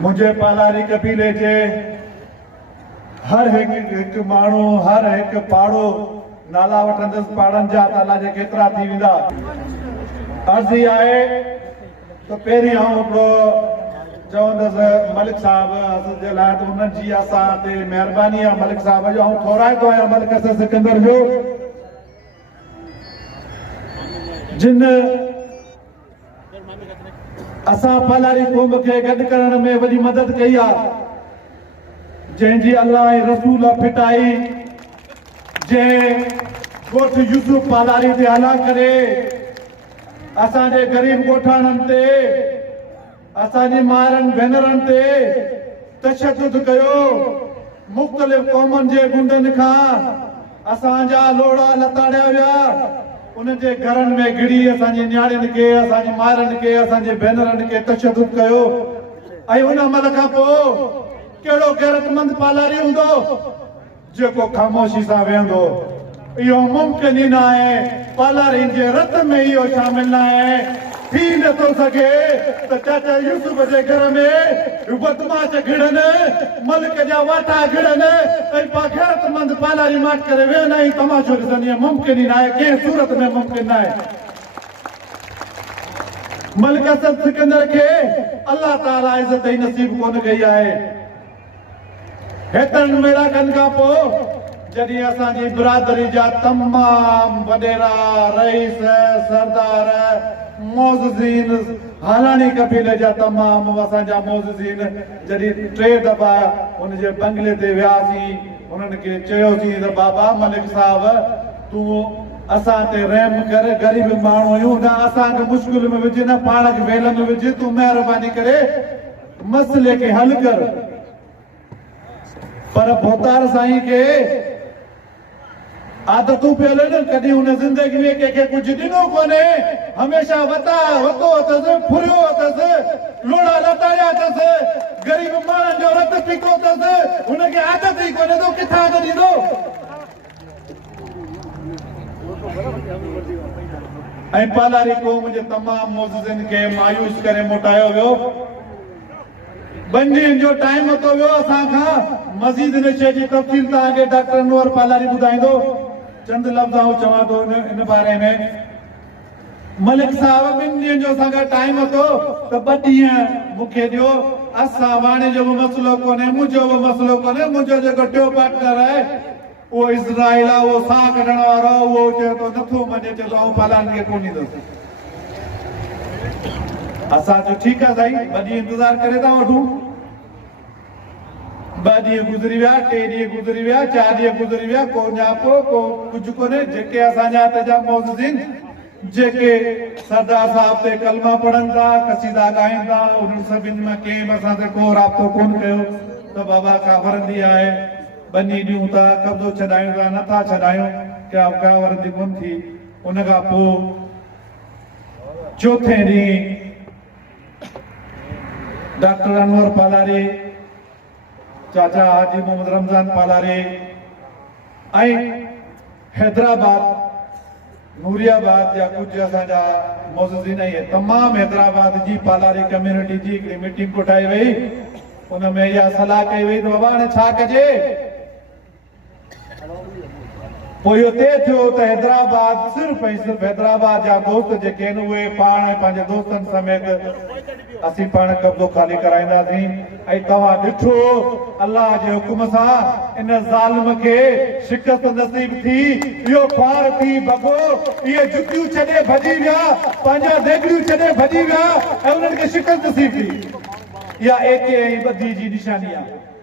मुझे पालारी कबीले जे हर एक माण्हू हर एक पाड़ो नाला वठंदुसि पाड़नि जा ताला जे केतिरा थी वेंदा। अर्ज़ी आहे त पहिरीं आउं हिकिड़ो चवंदुसि मलिक साहब जे लाइ त उन्हनि जी असां ते महिरबानी आहे। मलिक साहब जो आउं थोराईंदो आहियां मलिक असद सिकंदर जो, जिन असां पालारी क़ौम खे गॾु करण में वॾी मदद कई आहे, जंहिंजी अल्लाह ऐं रसूल फिटाई, जंहिं ॻोठ यूसुफ पालारी ते हला करे असांजे ग़रीब ॻोठाणनि ते असांजी मारनि भेनरनि ते तशद्दुद कयो। मुख़्तलिफ़ क़ौमनि जे गुंडनि खां असांजा लोड़ा लताड़िया विया, उन जे घरनि में घिड़ी असांजी न्याणियुनि खे असांजी मारनि खे असांजे भेनरनि खे तशद्दुद कयो। ऐं उन अमल खां पोइ कहिड़ो गैरतमंद पालारी हूंदो जेको ख़ामोशी सां वेहंदो? इहो मुमकिन ई न आहे। पालारी जे रत में इहो शामिल न आहे। थी नथो सघे त चाचा यूसुफ जे घर में बदमाश घिड़नि, मलिक जा वाटा घिड़नि ऐं गैरतमंद पालारी माट करे वेहनि ऐं तमाशो ॾिसनि। इहो मुमकिन ई न आहे, कंहिं सूरत में मुमकिन न आहे। मलिक असद सिकंदर खे अल्लाह ताला इज़त ई नसीब कोन कई आहे। हेतरनि मेड़ाकनि खां पोइ जॾहिं असांजी बिरादरी जा तमाम वॾेरा रईस सरदार मोज़ज़ीन हालानी कबीले जा तमाम असांजा मोज़ज़ीन जॾहिं 3 दफ़ा उनजे बंगले ते वियासीं, उन्हनि खे चयोसीं त बाबा मलिक साहब तूं असां ते रहम कर, ग़रीब माण्हू आहियूं, न असांखे मुश्किल में विझ न पाण खे वेल में विझ, तूं महिरबानी करे मसइले खे हल कर। पर भोतार साईं खे आदतूं पियल आहिनि, कॾहिं हुन ज़िंदगी में कंहिंखे कुझु ॾिनो कोन्हे। हमेशह वतो अथसि, फुरियो अथसि, लोड़ा लताड़िया अथसि, ग़रीब माण्हुनि जो रत पीतो अथसि। हुनखे आदत ई कोन्हे त किथां त ॾींदो। ऐं पालारी क़ौम जे तमाम मोज़ज़िन खे मायूस करे मोटायो वियो। 2 ॾींहंनि जो टाइम वरितो वियो असां खां। मज़ीद इन शइ जी तफ़सील तव्हांखे डॉक्टर अनवर पालारी ॿुधाईंदो। चंद लफ़्ज़ आउं चवां थो इन बारे में। मलिक साहब 2 ॾींहंनि जो असांखां टाइम वरितो त 2 ॾींहं मूंखे ॾियो। असां वाणे जो बि मसइलो कोन्हे, मुंहिंजो बि मसइलो कोन्हे। मुंहिंजो जेको टियों पार्टनर आहे उहो इज़राइल आहे, उहो साह कढण वारो आहे। उहो चए थो नथो मञे, चए थो आउं पालारी खे कोन ॾींदुसि। असां चयो ठीकु आहे साईं, 2 ॾींहं इंतज़ारु करे था वठूं। 2 ॾींहं गुज़री विया, 3 ॾींहं गुज़री विया, 4 ॾींहं गुज़री विया, को न्यापो को कुझु कोन्हे। जेके असांजा हथ जा मोज़ज़िन जेके सरदार साहब ते कलमा पढ़नि था, कसीदा ॻाइनि था, उन्हनि सभिनि मां कंहिं बि असां ते को राब्तो कोन कयो त बाबा का वरंदी आहे, बनी ॾियूं था, कब्ज़ो छॾायूं था, नथा छॾायूं, का वरंदी कोन थी। उन खां पोइ 4थे ॾींहुं डॉक्टर अनवर पालारी, चाचा हाजी मोहम्मद रमज़ान पालारी ऐं हैदराबाद नूरियाबाद या कुछ असांजा मोज़ज़िन ऐं तमाम हैदराबाद जी पालारी कम्युनिटी जी हिकिड़ी मीटिंग कोठाई वई। उन में इहा सलाह कई वई त बाबा हाणे छा कजे। पोइ इहो तय थियो त हैदराबाद सिर्फ़ु ऐं सिर्फ़ु हैदराबाद जा दोस्त जेके आहिनि उहे पाण ऐं पंहिंजे दोस्तनि समेत असीं पाण कब्ज़ो खाली कराईंदासीं। ऐं तव्हां ॾिठो अल्लाह जे हुकुम सां इन ज़ालिम खे शिकस्त नसीब थी। इहो ख्वार थी भॻो, इहे जुतियूं छॾे भॼी विया, पंहिंजा देगड़ियूं छॾे भॼी विया ऐं उन्हनि खे शिकस्त नसीब थी। इहा एके ऐं ॿधी जी निशानी आहे।